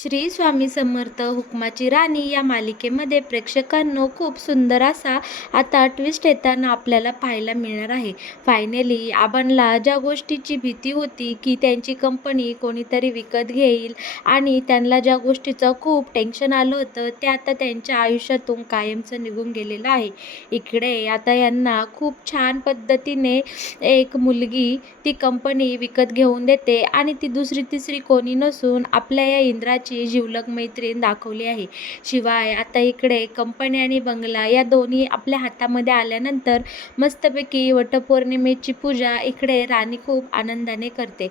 श्री स्वामी समर्थ हुकमाची राणी या मालिकेमध्ये प्रेक्षकांनो खूप सुंदर असा आता ट्विस्ट येताना आपल्याला पाहायला मिळणार आहे. फायनली आबांना ज्या गोष्टीची भीती होती की त्यांची कंपनी कोणीतरी विकत घेईल आणि त्यांना ज्या गोष्टीचं खूप टेन्शन आलं होतं ते आता त्यांच्या आयुष्यातून कायमचं निघून गेलेलं आहे. इकडे आता यांना खूप छान पद्धतीने एक मुलगी ती कंपनी विकत घेऊन देते आणि ती दुसरी तिसरी कोणी नसून आपल्या या इंद्राची जिवलग मैत्रीण दाखवली आहे. शिवाय आता इकडे कंपनी आणि बंगला या दोन्ही आपल्या हातामध्ये आल्यानंतर मस्तपैकी वटपौर्णिमेची पूजा इकडे राणी खूप आनंदाने करते.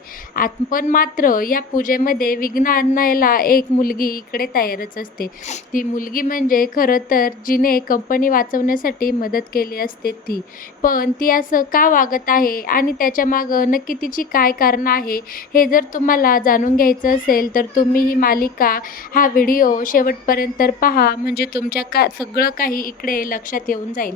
पण मात्र या पूजेमध्ये विघ्न आणायला एक मुलगी इकडे तयारच असते. ती मुलगी म्हणजे खरं तर जिने कंपनी वाचवण्यासाठी मदत केली असते ती. पण ती असं का वागत आहे आणि त्याच्या मागं नक्की तिची काय कारणं आहे हे जर तुम्हाला जाणून घ्यायचं असेल तर तुम्ही ही मालिका हा व्हिडिओ शेवटपर्यंत पहा, म्हणजे तुमच्या सगळं काही इकडे लक्षात येऊन जाईल.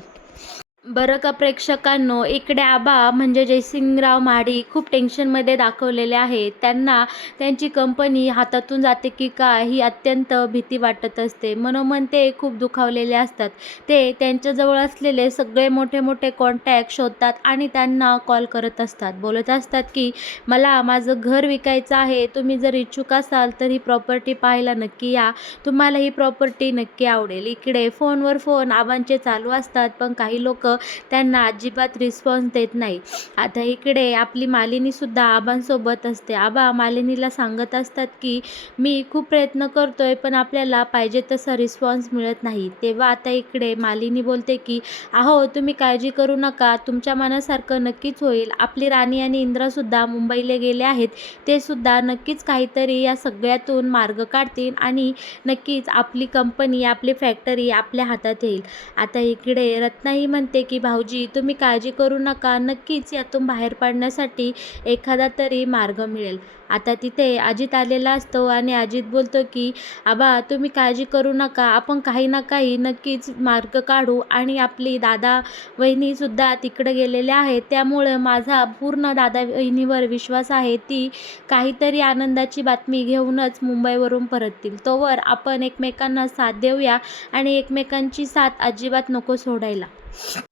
बरं का प्रेक्षकांनो, इकडे आबा म्हणजे जयसिंगराव महाडिक खूप टेन्शनमध्ये दाखवलेले आहेत. त्यांना त्यांची कंपनी हातातून जाते की काय ही अत्यंत भीती वाटत असते. मनोमन ते खूप दुखावलेले असतात. ते त्यांच्याजवळ असलेले सगळे मोठे मोठे कॉन्टॅक्ट शोधतात आणि त्यांना कॉल करत असतात. बोलत असतात की मला माझं घर विकायचं आहे, तुम्ही जर इच्छुक असाल तर ही प्रॉपर्टी पाहायला नक्की या, तुम्हाला ही प्रॉपर्टी नक्की आवडेल. इकडे फोनवर फोन आबांचे चालू असतात पण काही लोक त्यांना अजिबात रिस्पॉन्स देत नाही. आता इकडे आपली मालिनी सुद्धा आबांसोबत असते. आबा मालिनीला सांगत असतात की मी खूप प्रयत्न करतोय पण आपल्याला पाहिजे तसा रिस्पॉन्स मिळत नाही. तेव्हा आता इकडे मालिनी बोलते की अहो तुम्ही काळजी करू नका, तुमच्या मनासारखं नक्कीच होईल. आपली राणी आणि इंद्रासुद्धा मुंबईला गेले आहेत, ते सुद्धा नक्कीच काहीतरी या सगळ्यातून मार्ग काढतील आणि नक्कीच आपली कंपनी आपली फॅक्टरी आपल्या हातात येईल. आता इकडे रत्नाही म्हणते की भाऊजी तुम्ही काळजी करू नका, नक्कीच यातून बाहेर पडण्यासाठी एखादा तरी मार्ग मिळेल. आता तिथे अजित आलेला असतो आणि अजित बोलतो की आबा तुम्ही काळजी करू नका, आपण काही ना काही नक्कीच मार्ग काढू आणि आपली दादा वहिनीसुद्धा तिकडे गेलेले आहेत, त्यामुळं माझा पूर्ण दादा वहिनीवर विश्वास आहे. ती काहीतरी आनंदाची बातमी घेऊनच मुंबईवरून परततील. तोवर आपण एकमेकांना साथ देऊया आणि एकमेकांची साथ अजिबात नको सोडायला.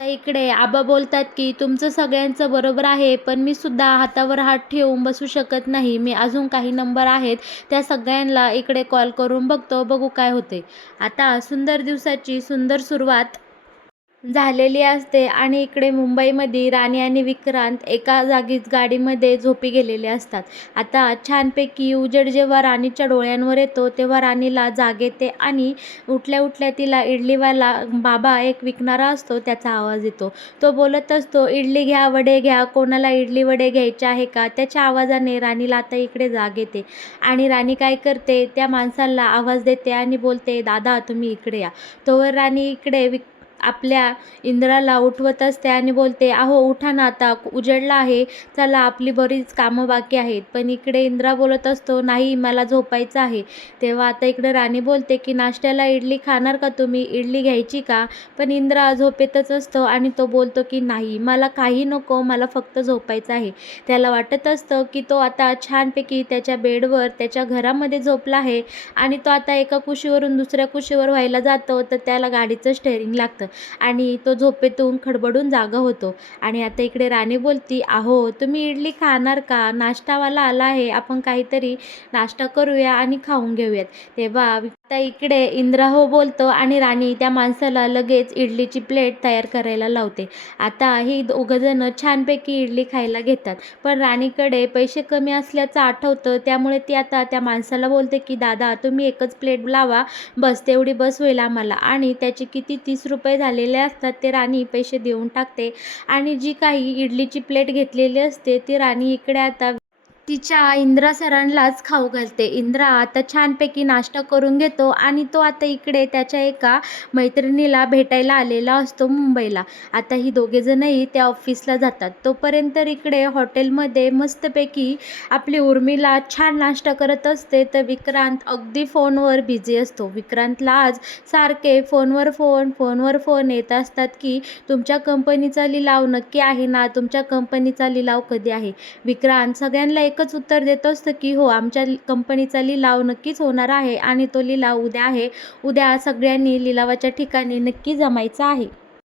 इकडे आबा बोलतात की तुमचं सगळ्यांचं बरोबर आहे पण मी सुद्धा हातावर हात ठेवून बसू शकत नाही. मी अजून काही नंबर आहेत त्या सगळ्यांना इकडे कॉल करून बघतो, बघू काय होते. आता सुंदर दिवसाची सुंदर सुरुवात झालेली असते आणि इकडे मुंबईमध्ये राणी आणि विक्रांत एका जागीच गाडीमध्ये झोपी गेलेले असतात. आता छानपैकी उजेड जेव्हा राणीच्या डोळ्यांवर येतो तेव्हा राणीला जाग येते आणि उठल्या उठल्या तिला इडलीवाला बाबा एक विकणारा असतो त्याचा आवाज येतो. तो बोलत असतो इडली घ्या वडे घ्या, कोणाला इडली वडे घ्यायचे आहे का. त्याच्या आवाजाने राणीला आता इकडे जाग येते आणि राणी काय करते त्या माणसाला आवाज देते आणि बोलते दादा तुम्ही इकडे या. तोवर राणी इकडे आपल्या इंद्राला उठवत असते आणि बोलते अहो उठा ना, आता उजेडला आहे, चला आपली बरीच कामं बाकी आहेत. पण इकडे इंद्रा बोलत असतो नाही मला झोपायचं आहे. तेव्हा आता इकडे राणी बोलते की नाश्त्याला इडली खाणार का तुम्ही, इडली घ्यायची का. पण इंद्रा झोपेतच असतो आणि तो बोलतो की नाही मला काही नको, मला फक्त झोपायचं आहे. त्याला वाटत असतं की तो आता छानपैकी त्याच्या बेडवर त्याच्या घरामध्ये झोपला आहे आणि तो आता एका कुशीवरून दुसऱ्या कुशीवर व्हायला जातो तर त्याला गाडीचं स्टेअरिंग लागतं आणि तो झोपेतून खडबडून जागा होतो. आणि आता इकडे राणी बोलती अहो तुम्ही इडली खाणार का, नाश्तावाला आला आहे, आपण काहीतरी नाश्ता करूया आणि खाऊन घेऊयात. तेव्हा आता इकडे इंद्रा हो बोलतो आणि राणी त्या माणसाला लगेच इडलीची प्लेट तयार करायला लावते. आता ही दोघंजणं छानपैकी इडली खायला घेतात पण राणीकडे पैसे कमी असल्याचं आठवतं, त्यामुळे ती आता त्या माणसाला बोलते की दादा तुम्ही एकच प्लेट लावा, बस तेवढी बस होईल आम्हाला. आणि त्याचे किती 30 रुपये झालेले असतात ते राणी पैसे देऊन टाकते आणि जी काही इडलीची प्लेट घेतलेली असते ती राणी इकडे आता तिच्या इंद्रा सरांनाच खाऊ घालते. इंद्रा आता छानपैकी नाश्ता करून घेतो आणि तो आता इकडे त्याच्या एका मैत्रिणीला भेटायला आलेला असतो मुंबईला. आता ही दोघेजणही त्या ऑफिसला जातात. तोपर्यंत इकडे हॉटेलमध्ये मस्तपैकी आपली उर्मिला छान नाश्ता करत असते तर विक्रांत अगदी फोनवर बिझी असतो. विक्रांतला आज सारखे फोनवर फोन येत असतात की तुमच्या कंपनीचा लिलाव नक्की आहे ना, तुमच्या कंपनीचा लिलाव कधी आहे. विक्रांत सगळ्यांना एकच उत्तर देत असतं की हो, आमच्या कंपनीचा लिलाव नक्कीच होणार आहे आणि तो लिलाव उद्या आहे. उद्या सगळ्यांनी लिलावाच्या ठिकाणी नक्की जमायचं आहे.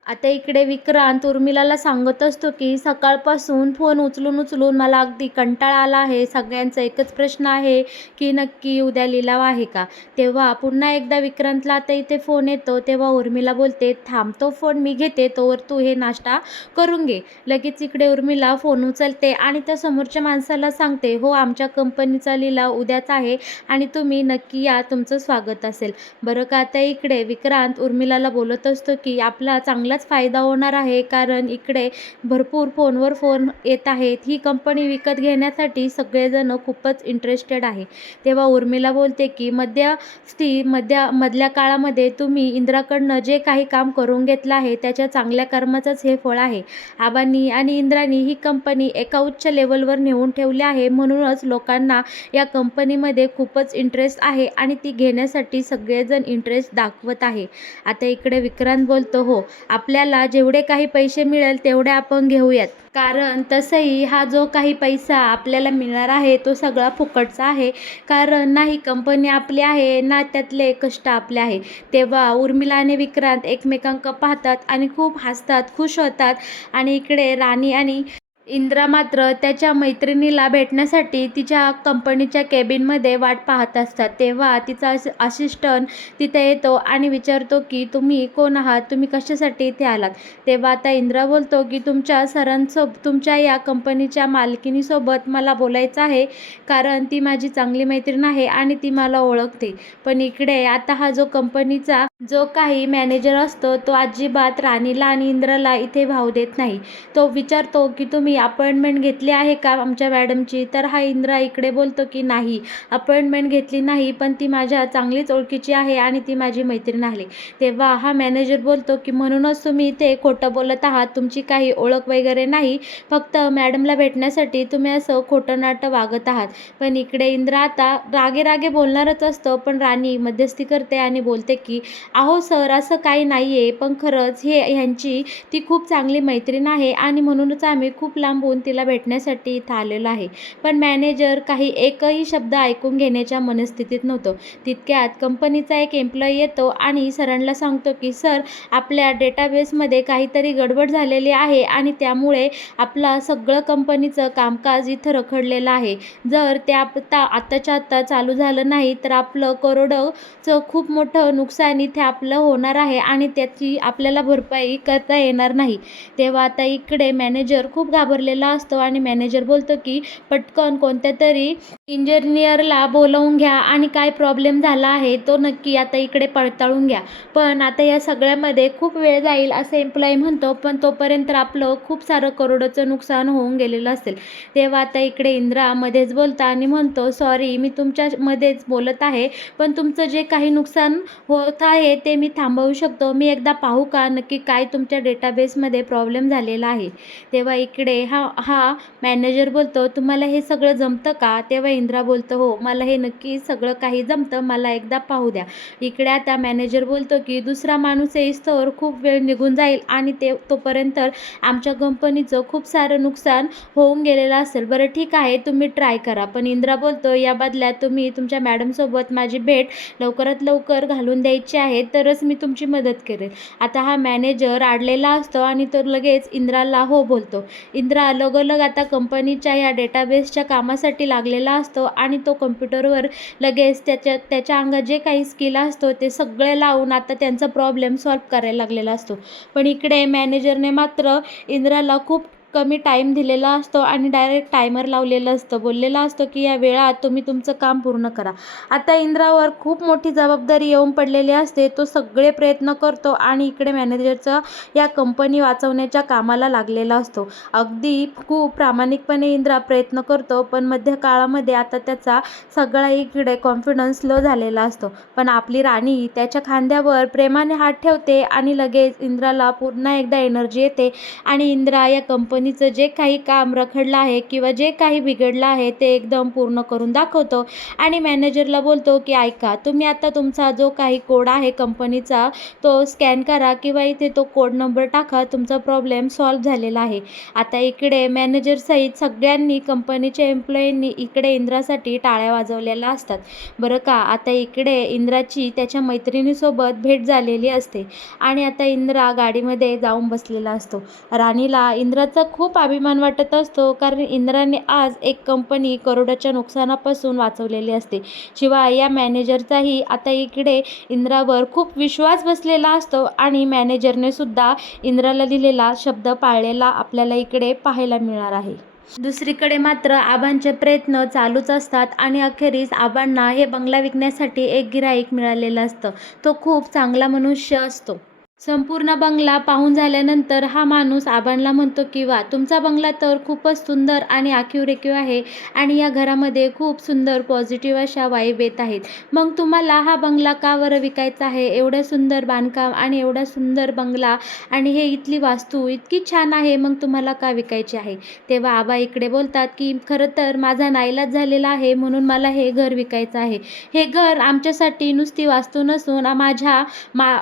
आता इकडे विक्रांत उर्मिलाला सांगत असतो की सकाळपासून फोन उचलून मला अगदी कंटाळा आला आहे. सगळ्यांचा एकच प्रश्न आहे की नक्की उद्या लिलाव आहे का? तेव्हा पुन्हा एकदा विक्रांतला आता इथे फोन येतो. तेव्हा उर्मिला बोलते, थांब, तो फोन मी घेते, तोवर तू हे नाश्ता करून घे. लगेच इकडे उर्मिला फोन उचलते आणि त्या समोरच्या माणसाला सांगते, हो, आमच्या कंपनीचा लिलाव उद्याच आहे आणि तुम्ही नक्की या, तुमचं स्वागत असेल. बरं का, आता इकडे विक्रांत उर्मिलाला बोलत असतो की आपला चांगलाच फायदा होणार आहे, कारण इकडे भरपूर फोनवर फोन येत आहेत. ही कंपनी विकत घेण्यासाठी सगळेजण खूपच इंटरेस्टेड आहे. तेव्हा उर्मिला बोलते की मधल्या काळामध्ये तुम्ही इंद्राकडनं जे काही काम करून घेतलं आहे त्याच्या चांगल्या कर्माचंच हे फळ आहे. आबांनी आणि इंद्रानी ही कंपनी एका उच्च लेवलवर नेऊन ठेवली आहे, म्हणूनच लोकांना या कंपनीमध्ये खूपच इंटरेस्ट आहे आणि ती घेण्यासाठी सगळेजण इंटरेस्ट दाखवत आहे. आता इकडे विक्रांत बोलतो, हो, आपल्याला जेवढे काही पैसे मिळेल तेवढे आपण घेऊयात, कारण तसंही हा जो काही पैसा आपल्याला मिळणार आहे तो सगळा फुकटचा आहे, कारण ना ही कंपनी आपली आहे ना त्यातले कष्ट आपले आहे. तेव्हा उर्मिला आणि विक्रांत एकमेकांकडे पाहतात आणि खूप हसतात, खुश होतात. आणि इकडे राणी आणि इंद्रा मात्र त्याच्या मैत्रिणीला भेटण्यासाठी तिच्या कंपनीच्या केबिनमध्ये वाट पाहत असतात. तेव्हा तिचा असिस्टंट तिथे येतो आणि विचारतो की तुम्ही कोण आहात, तुम्ही कशासाठी इथे आलात? तेव्हा आता इंद्रा बोलतो की तुमच्या या कंपनीच्या मालकिनीसोबत मला बोलायचं आहे, कारण ती माझी चांगली मैत्रीण आहे आणि ती मला ओळखते. पण इकडे आता हा जो कंपनीचा जो काही मॅनेजर असतो तो अजिबात राणीला आणि इंद्राला इथे भाव देत नाही. तो विचारतो की तुम्ही अपॉइंटमेंट घेतली आहे का आमच्या मॅडमची? तर हा इंद्रा इकडे बोलतो की नाही, अपॉइंटमेंट घेतली नाही, पण ती माझ्या चांगलीच ओळखीची आहे आणि ती माझी मैत्रीण आहे. तेव्हा हा मॅनेजर बोलतो की म्हणूनच तुम्ही इथे खोटं बोलत आहात, तुमची काही ओळख वगैरे नाही, फक्त मॅडमला भेटण्यासाठी तुम्ही असं खोटं नाटं वागत आहात. पण इकडे इंद्रा आता रागे बोलणारच असतो, पण राणी मध्यस्थी करते आणि बोलते की अहो सर, असं काही नाही आहे, पण खरंच ह्यांची ती खूप चांगली मैत्रीण आहे आणि म्हणूनच आम्ही खूप लांबून तिला भेटण्यासाठी इथं आलेलो आहे. पण मॅनेजर काही एकही शब्द ऐकून घेण्याच्या मनस्थितीत नव्हतो. तितक्यात कंपनीचा एक एम्प्लॉई येतो आणि सरांना सांगतो की सर, आपल्या डेटाबेसमध्ये काहीतरी गडबड झालेली आहे आणि त्यामुळे आपला सगळं कंपनीचं कामकाज इथं रखडलेलं आहे. जर ते आत्ताच्या आत्ता चालू झालं नाही तर आपलं करोडोचं खूप मोठं नुकसान इथे आपलं होणार आहे आणि त्याची आपल्याला भरपाई करता येणार नाही. तेव्हा आता इकडे मॅनेजर खूप घाबरलेला असतो आणि मॅनेजर बोलतो की पटकन कोणत्या तरी इंजिनियरला बोलवून घ्या आणि काय प्रॉब्लेम झाला आहे तो नक्की आता इकडे पडताळून घ्या. पण आता या सगळ्यामध्ये खूप वेळ जाईल असं एम्प्लॉई म्हणतो, पण तोपर्यंत आपलं खूप सारं करोडोचं नुकसान होऊन गेलेलं असेल. तेव्हा आता इकडे इंद्रा मध्येच बोलता आणि म्हणतो, सॉरी, मी तुमच्या मध्येच बोलत आहे, पण तुमचं जे काही नुकसान होत आहे ते मी थांबवू शकतो. मी एकदा पाहू का नक्की काय तुमच्या डेटाबेसमध्ये प्रॉब्लेम झालेला आहे? तेव्हा इकडे हा मॅनेजर बोलतो, तुम्हाला हे सगळं जमतं का? तेव्हा इंद्रा बोलतो, हो, मला हे नक्की सगळं काही जमतं, मला एकदा पाहू द्या. इकडे आता मॅनेजर बोलतो की दुसरा माणूस येईस्तोवर खूप वेळ निघून जाईल आणि तोपर्यंत आमच्या कंपनीचं खूप सारं नुकसान होऊन गेलेलं असेल. बरं ठीक आहे, तुम्ही ट्राय करा. पण इंद्रा बोलतो, या बदल्यात तुम्ही तुमच्या मॅडमसोबत माझी भेट लवकरात लवकर घालून द्यायची आहे, तरच मी तुमची मदत करेन. आता हा मॅनेजर आडलेला असतो आणि तो लगेच इंद्राला हो बोलतो. इंद्रा लगोलग आता कंपनीच्या या डेटाबेसच्या कामासाठी लागलेला असतो आणि तो कम्प्युटरवर लगेच त्याच्या अंगात जे काही स्किल असतो ते सगळे लावून आता त्यांचा प्रॉब्लेम सॉल्व्ह करायला लागलेला असतो. पण इकडे मॅनेजरने मात्र इंद्राला खूप कमी टाईम दिलेला असतो आणि डायरेक्ट टायमर लावलेलं असतं. बोललेलं असतं की या वेळात तुम्ही तुमचं काम पूर्ण करा. आता इंद्रावर खूप मोठी जबाबदारी येऊन पडलेली असते. तो सगळे प्रयत्न करतो आणि इकडे मॅनेजरचा या कंपनी वाचवण्याच्या कामाला लागलेला असतो. अगदी खूप प्रामाणिकपणे इंद्रा प्रयत्न करतो, पण मध्य काळामध्ये आता त्याचा सगळा इकडे कॉन्फिडन्स लो झालेला असतो. पण आपली राणी त्याच्या खांद्यावर प्रेमाने हात ठेवते आणि लगेच इंद्राला पुन्हा एकदा एनर्जी येते आणि इंद्रा या कंपनी कंपनीचं जे काही काम रखडलं आहे किंवा जे काही बिघडलं आहे ते एकदम पूर्ण करून दाखवतो आणि मॅनेजरला बोलतो की ऐका, तुम्ही आता तुमचा जो काही कोड आहे कंपनीचा तो स्कॅन करा किंवा इथे तो कोड नंबर टाका, तुमचा प्रॉब्लेम सॉल्व्ह झालेला आहे. आता इकडे मॅनेजरसहित सगळ्यांनी कंपनीच्या एम्प्लॉईंनी इकडे इंद्रासाठी टाळ्या वाजवलेल्या असतात. बरं का, आता इकडे इंद्राची त्याच्या मैत्रिणीसोबत भेट झालेली असते आणि आता इंद्रा गाडीमध्ये जाऊन बसलेला असतो. राणीला इंद्राचा खूप अभिमान वाटत असतो, कारण इंद्राने आज एक कंपनी करोडोच्या नुकसानापासून वाचवलेली असते. शिवाय या मॅनेजरचाही आता इकडे इंद्रावर खूप विश्वास बसलेला असतो आणि मॅनेजरने सुद्धा इंद्राला दिलेला शब्द पाळलेला आपल्याला इकडे पाहायला मिळणार आहे. दुसरीकडे मात्र आबांचे प्रयत्न चालूच असतात आणि अखेरीस आबांना हे बंगला विकण्यासाठी एक गिऱ्हाईक मिळालेलं असतं. तो खूप चांगला मनुष्य असतो. संपूर्ण बंगला पाहून झाल्यानंतर हा माणूस आबांना म्हणतो की वा, तुमचा बंगला तर खूपच सुंदर आणि आखीव आहे आणि या घरामध्ये खूप सुंदर पॉझिटिव्ह अशा वाईब येत आहेत. मग तुम्हाला हा बंगला का बरं विकायचा आहे? एवढं सुंदर बांधकाम आणि एवढा सुंदर बंगला आणि हे इथली वास्तू इतकी छान आहे, मग तुम्हाला का विकायची आहे? तेव्हा आबा इकडे बोलतात की खरं तर माझा नाईलाज झालेला आहे, म्हणून मला हे घर विकायचं आहे. हे घर आमच्यासाठी नुसती वास्तू नसून माझ्या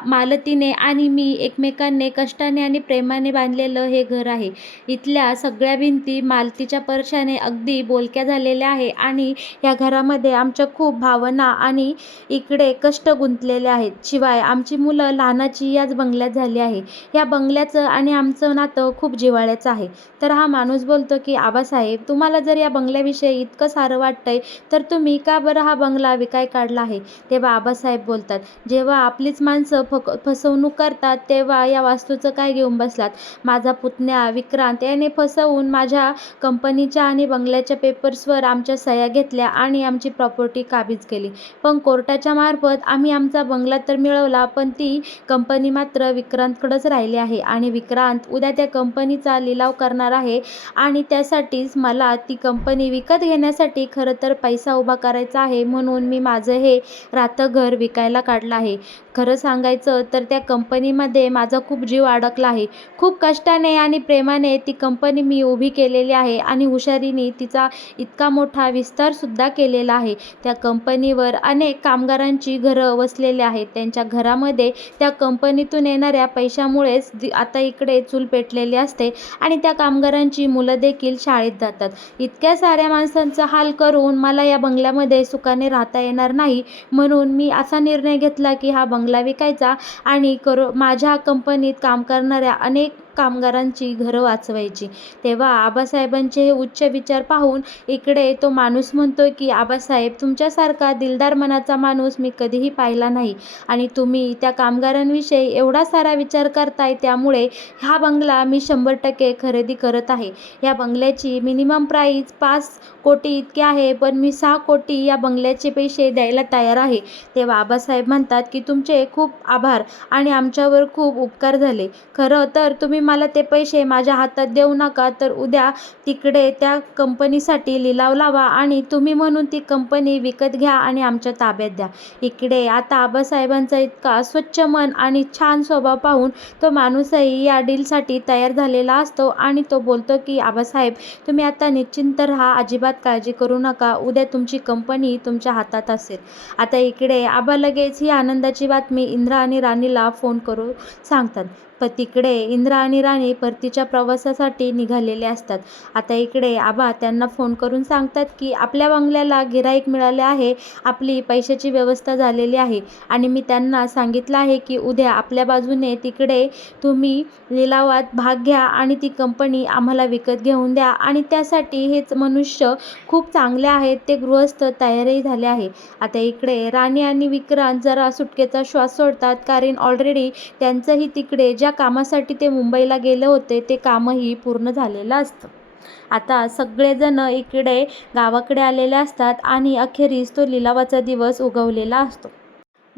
मालतीने आणि मी एकमेकांनी कष्टाने आणि प्रेमाने बांधलेलं हे घर आहे. इथल्या सगळ्या भिंती मालतीच्या स्पर्शाने अगदी बोलक्या झालेल्या आहे आणि या घरामध्ये आमच्या खूप भावना आणि इकडे कष्ट गुंतलेले आहेत. शिवाय आमची मुलं लहानाची याच बंगल्यात झाली आहे. या बंगल्याचं आणि आमचं नातं खूप जिव्हाळ्याचं आहे. तर हा माणूस बोलतो की आबासाहेब, तुम्हाला जर या बंगल्याविषयी इतकं सारं वाटतंय तर तुम्ही का बरं हा बंगला विकाय काढला आहे? तेव्हा आबासाहेब बोलतात, जेव्हा आपलीच माणसं फसवणूक करतात तेव्हा या वास्तूचं काय घेऊन बसलात? माझा पुतण्या विक्रांत याने फसवून माझ्या कंपनीच्या आणि बंगल्याच्या पेपर्सवर आमच्या सह्या घेतल्या आणि आमची प्रॉपर्टी काबीज केली. पण कोर्टाच्या मार्फत आम्ही आमचा बंगला तर मिळवला, पण ती कंपनी मात्र विक्रांतकडेच राहिली आहे आणि विक्रांत उद्या त्या कंपनीचा लिलाव करणार आहे आणि त्यासाठीच मला ती कंपनी विकत घेण्यासाठी खरं तर पैसा उभा करायचा आहे, म्हणून मी माझं हे राहतं घर विकायला काढलं आहे. खरं सांगायचं तर त्या कंपनीमध्ये माझा खूप जीव अडकला आहे. खूप कष्टाने आणि प्रेमाने ती कंपनी मी उभी केलेली आहे आणि हुशारीने तिचा इतका मोठा विस्तारसुद्धा केलेला आहे. त्या कंपनीवर अनेक कामगारांची घरं वसलेली आहेत. त्यांच्या घरामध्ये त्या कंपनीतून येणाऱ्या पैशामुळेच आता इकडे चूल पेटलेली असते आणि त्या कामगारांची मुलं देखील शाळेत जातात. इतक्या साऱ्या माणसांचा हाल करून मला या बंगल्यामध्ये सुखाने राहता येणार नाही, म्हणून मी असा निर्णय घेतला की हा बंगला विकायचा आणि माझ्या कंपनीत काम करणाऱ्या अनेक कामगारांची घरं वाचवायची. तेव्हा आबासाहेबांचे हे उच्च विचार पाहून इकडे तो माणूस म्हणतोय की आबासाहेब, तुमच्यासारखा दिलदार मनाचा माणूस मी कधीही पाहिला नाही आणि तुम्ही त्या कामगारांविषयी एवढा सारा विचार करताय, त्यामुळे हा बंगला मी 100% खरेदी करत आहे. या बंगल्याची मिनिमम प्राईस 5 कोटी इतकी आहे, पण मी 6 कोटी या बंगल्याचे पैसे द्यायला तयार आहे. तेव्हा आबासाहेब म्हणतात की तुमचे खूप आभार आणि आमच्यावर खूप उपकार झाले. खरं तर तुम्ही मला ते पैसे माझ्या हातात देऊ नका, तर उद्या तिकडे त्या कंपनीसाठी लिलाव लावा आणि तुम्ही म्हणून ती कंपनी विकत घ्या आणि आमच्या ताब्यात द्या. इकडे आता आबासाहेबांचा इतका स्वच्छ मन आणि छान स्वभाव पाहून तो माणूसही या डीलसाठी तयार झालेला असतो आणि तो बोलतो की आबासाहेब, तुम्ही आता निश्चिंत राहा, अजिबात काळजी करू नका, उद्या तुमची कंपनी तुमच्या हातात असेल. आता इकडे आबा लगेच ही आनंदाची बातमी इंद्रा आणि राणीला फोन करून सांगतात. पण तिकडे इंद्रा आणि राणी परतीच्या प्रवासासाठी निघालेले असतात. आता इकडे आबा त्यांना फोन करून सांगतात की आपल्या बंगल्याला गिऱ्हाईक मिळाले आहे, आपली पैशाची व्यवस्था झालेली आहे आणि मी त्यांना सांगितलं आहे की उद्या आपल्या बाजूने तिकडे तुम्ही लिलावात भाग घ्या आणि ती कंपनी आम्हाला विकत घेऊन द्या आणि त्यासाठी हेच मनुष्य खूप चांगले आहेत, ते गृहस्थ तयारही झाले आहे. आता इकडे राणी आणि विक्रांत जरा सुटकेचा श्वास सोडतात, कारण ऑलरेडी त्यांचंही तिकडे ज्या कामासाठी ते मुंबईला गेले होते ते कामही पूर्ण झालेलं असतं. आता सगळेजण इकडे गावाकडे आलेले असतात आणि अखेरीस तो लिलावाचा दिवस उगवलेला असतो.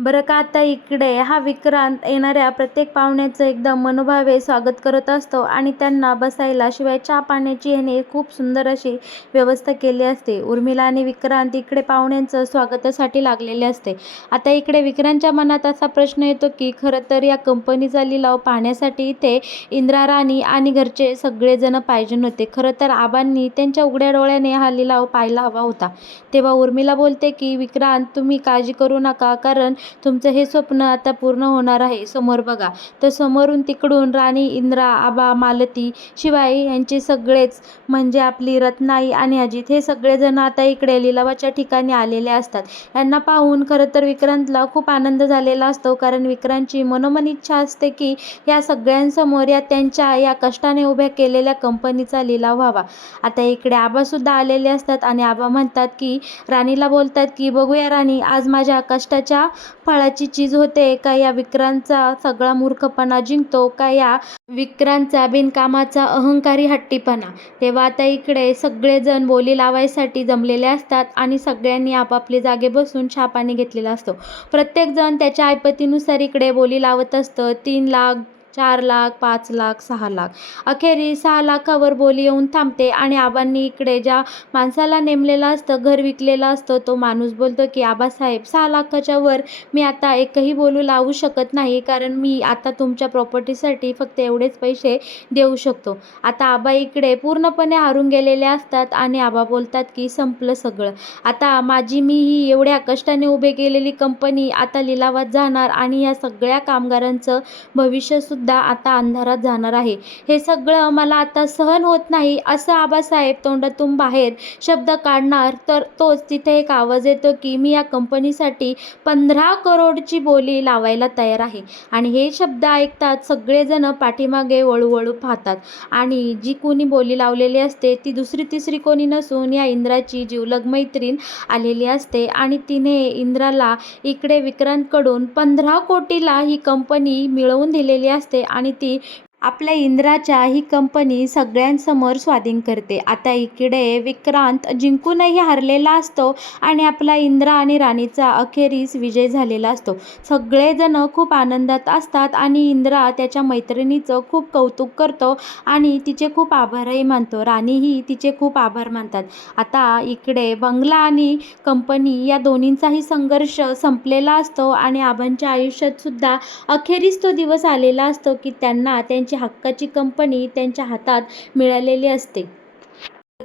बरं का आता इकडे हा विक्रांत येणाऱ्या प्रत्येक पाहुण्याचं एकदम मनोभावे स्वागत करत असतो आणि त्यांना बसायला शिवाय चहा पाण्याची ह्याने खूप सुंदर अशी व्यवस्था केली असते. उर्मिला आणि विक्रांत इकडे पाहुण्यांचं स्वागतासाठी लागलेले असते. आता इकडे विक्रांतच्या मनात असा प्रश्न येतो की खरं तर या कंपनीचा लिलाव पाहण्यासाठी इथे इंद्रा, राणी आणि घरचे सगळेजण पाहिजे होते. खरं तर आबांनी त्यांच्या उघड्या डोळ्याने हा लिलाव पाहायला हवा होता. तेव्हा उर्मिला बोलते की विक्रांत, तुम्ही काळजी करू नका, कारण तुमचं हे स्वप्न आता पूर्ण होणार आहे. समोर बघा. तर समोरून तिकडून राणी, इंद्रा, आबा, मालती शिवाय यांचे सगळेच म्हणजे आपली रत्नाई आणि अजित हे सगळेजण आता इकडे लिलावाच्या ठिकाणी आलेले असतात. यांना पाहून खरं तर विक्रांतला खूप आनंद झालेला असतो, कारण विक्रांतची मनोमन इच्छा असते की या सगळ्यांसमोर या त्यांच्या या कष्टाने उभ्या केलेल्या कंपनीचा लिलाव व्हावा. आता इकडे आबासुद्धा आलेले असतात आणि आबा म्हणतात की राणीला बोलतात की बघूया राणी, आज माझ्या कष्टाच्या फळाची चीज होते का या विक्रांतचा सगळा मूर्खपणा जिंकतो, का या विक्रांतचा बिनकामाचा अहंकारी हट्टीपणा. तेव्हा आता इकडे सगळेजण बोली लावायसाठी जमलेले असतात आणि सगळ्यांनी आपापली जागे बसून चहा पाणी घेतलेला असतो. प्रत्येकजण त्याच्या ऐपतीनुसार इकडे बोली लावत असतं. 3 लाख, 4 लाख, 5 लाख, 6 लाख. अखेरीस 6 लाखावर बोली येऊन थांबते आणि आबांनी इकडे ज्या माणसाला नेमलेलं असतं, घर विकलेलं असतं, तो माणूस बोलतो की आबासाहेब, 6 लाखाच्या वर मी आता एकही बोलू लावू शकत नाही, कारण मी आता तुमच्या प्रॉपर्टीसाठी फक्त एवढेच पैसे देऊ शकतो. आता आबा इकडे पूर्णपणे हारून गेलेले असतात आणि आबा बोलतात की संपलं सगळं. आता मी ही एवढ्या कष्टाने उभे केलेली कंपनी आता लिलावात जाणार आणि या सगळ्या कामगारांचं भविष्यसुद्धा आता अंधारात जाणार आहे. हे सगळं मला आता सहन होत नाही, असं आबासाहेब तोंडातून बाहेर शब्द काढणार तर तोच तिथे एक आवाज येतो की मी या कंपनीसाठी 15 करोडची बोली लावायला तयार आहे. आणि हे शब्द ऐकतात सगळेजण पाठीमागे वळूवळू पाहतात आणि जी कोणी बोली लावलेली असते ती दुसरी तिसरी कोणी नसून या इंद्राची जिवलग मैत्रीण आलेली असते आणि तिने इंद्राला इकडे विक्रांतकडून 15 कोटीला ही कंपनी मिळवून दिलेली असते आणि ती आपल्या इंद्राच्या ही कंपनी सगळ्यांसमोर स्वाधीन करते. आता इकडे विक्रांत जिंकूनही हारलेला असतो आणि आपला इंद्रा आणि राणीचा अखेरीस विजय झालेला असतो. सगळेजण खूप आनंदात असतात आणि इंद्रा त्याच्या मैत्रिणीचं खूप कौतुक करतो आणि तिचे खूप आभारही मानतो. राणीही तिचे खूप आभार मानतात. आता इकडे बंगला आणि कंपनी या दोन्हींचाही संघर्ष संपलेला असतो आणि आबांच्या आयुष्यात सुद्धा अखेरीस तो दिवस आलेला असतो की त्यांना त्यांची हक्काची कंपनी त्यांच्या हातात मिळालेली असते.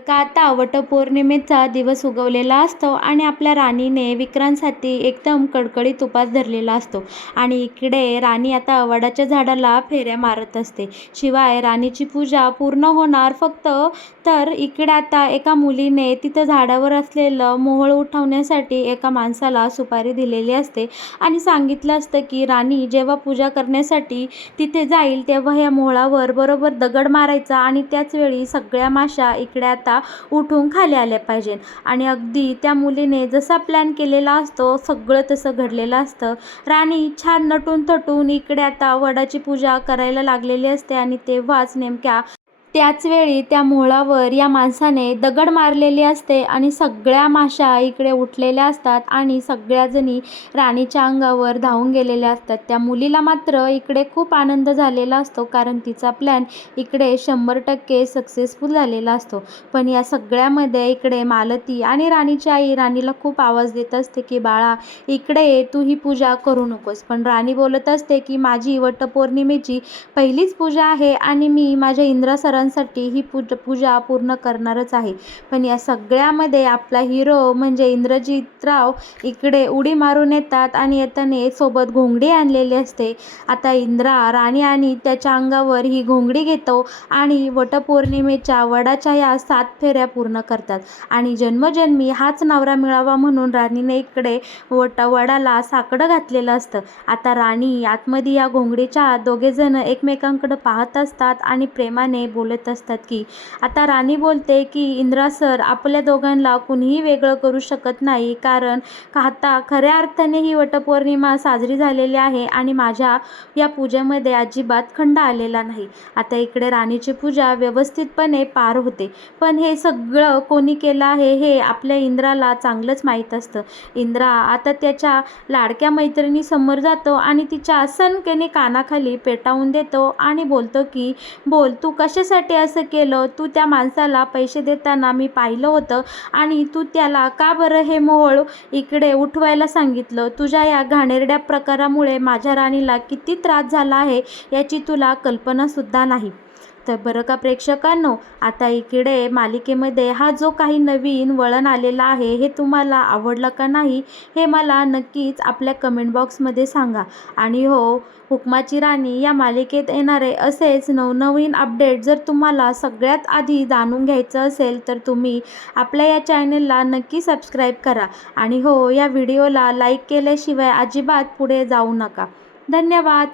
का आता वटपौर्णिमेचा दिवस उगवलेला असतो आणि आपल्या राणीने विक्रांतसाठी एकदम कडकडीत उपास धरलेला असतो आणि इकडे राणी आता वडाच्या झाडाला फेऱ्या मारत असते. शिवाय राणीची पूजा पूर्ण होणार फक्त तर इकडे आता एका मुलीने तिथं झाडावर असलेलं मोहोळ उठवण्यासाठी एका माणसाला सुपारी दिलेली असते आणि सांगितलं असतं की राणी जेव्हा पूजा करण्यासाठी तिथे जाईल तेव्हा या मोहोळावर बरोबर दगड मारायचा आणि त्याच वेळी सगळ्या माशा इकडे आता उठून खाली आल्या पाहिजेत. आणि अगदी त्या मुलीने जसा प्लॅन केलेला असतो सगळं तसं घडलेलं असतं. राणी छान नटून थटून इकडे आता वडाची पूजा करायला लागलेली असते आणि तेव्हाच नेमक्या त्याच वेळी त्या मोहोळावर या माणसाने दगड मारलेली असते आणि सगळ्या माशा इकडे उठलेल्या असतात आणि सगळ्याजणी राणीच्या अंगावर धावून गेलेल्या असतात. त्या मुलीला मात्र इकडे खूप आनंद झालेला असतो, कारण तिचा प्लॅन इकडे 100% सक्सेसफुल झालेला असतो. पण या सगळ्यामध्ये इकडे मालती आणि राणीची आई राणीला खूप आवाज देत असते की बाळा, इकडे ये, तू ही पूजा करू नकोस. पण राणी बोलत असते की माझी वटपौर्णिमेची पहिलीच पूजा आहे आणि मी माझ्या इंद्रा साठी ही पूजा पूर्ण करणारच आहे. पण या सगळ्यामध्ये आपला हिरो म्हणजे इंद्रजितराव इकडे उडी मारून येतात आणि येताना सोबत घोंगडी आणलेली असते. आता इंद्रा राणी आणि त्याच्या अंगावर ही घोंगडी घेतो आणि वटपौर्णिमेच्या वडाच्या या 7 फेऱ्या पूर्ण करतात आणि जन्मजन्मी हाच नवरा मिळावा म्हणून राणीने इकडे वडाला साकडं घातलेलं असतं. आता राणी आतमध्ये या घोंगडीच्या दोघेजण एकमेकांकडे पाहत असतात आणि प्रेमाने बोलत बोलत असतात की आता राणी बोलते की इंद्रा सर आपल्या दोघांना कुणीही वेगळं करू शकत नाही, कारण आता खऱ्या अर्थाने ही वटपौर्णिमा साजरी झालेली आहे आणि माझ्या या पूजेमध्ये अजिबात खंड आलेला नाही. आता इकडे राणीची पूजा व्यवस्थितपणे पार होते, पण हे सगळं कोणी केलं आहे हे आपल्या इंद्राला चांगलंच माहीत असतं. इंद्रा आता त्याच्या लाडक्या मैत्रिणीसमोर जातो आणि तिच्या सनकेने कानाखाली पेटावून देतो आणि बोलतो की बोल, तू कशासाठी असं केलं? तू त्या माणसाला पैसे देताना मी पाहिलं होतं आणि तू त्याला का बरं हे मोहोळ इकडे उठवायला सांगितलं? तुझ्या या घाणेरड्या प्रकारामुळे माझ्या राणीला किती त्रास झाला आहे याची तुला कल्पनासुद्धा नाही. तर बरं का प्रेक्षकांनो, आता इकडे मालिकेमध्ये हा जो काही नवीन वळण आलेला आहे हे तुम्हाला आवडलं का नाही हे मला नक्कीच आपल्या कमेंट बॉक्समध्ये सांगा. आणि हो, हुकमाची राणी या मालिकेत येणारे असेच नवनवीन अपडेट जर तुम्हाला सगळ्यात आधी जाणून घ्यायचं असेल तर तुम्ही आपल्या या चॅनलला नक्की सबस्क्राईब करा. आणि हो, या व्हिडिओला लाईक केल्याशिवाय अजिबात पुढे जाऊ नका. धन्यवाद.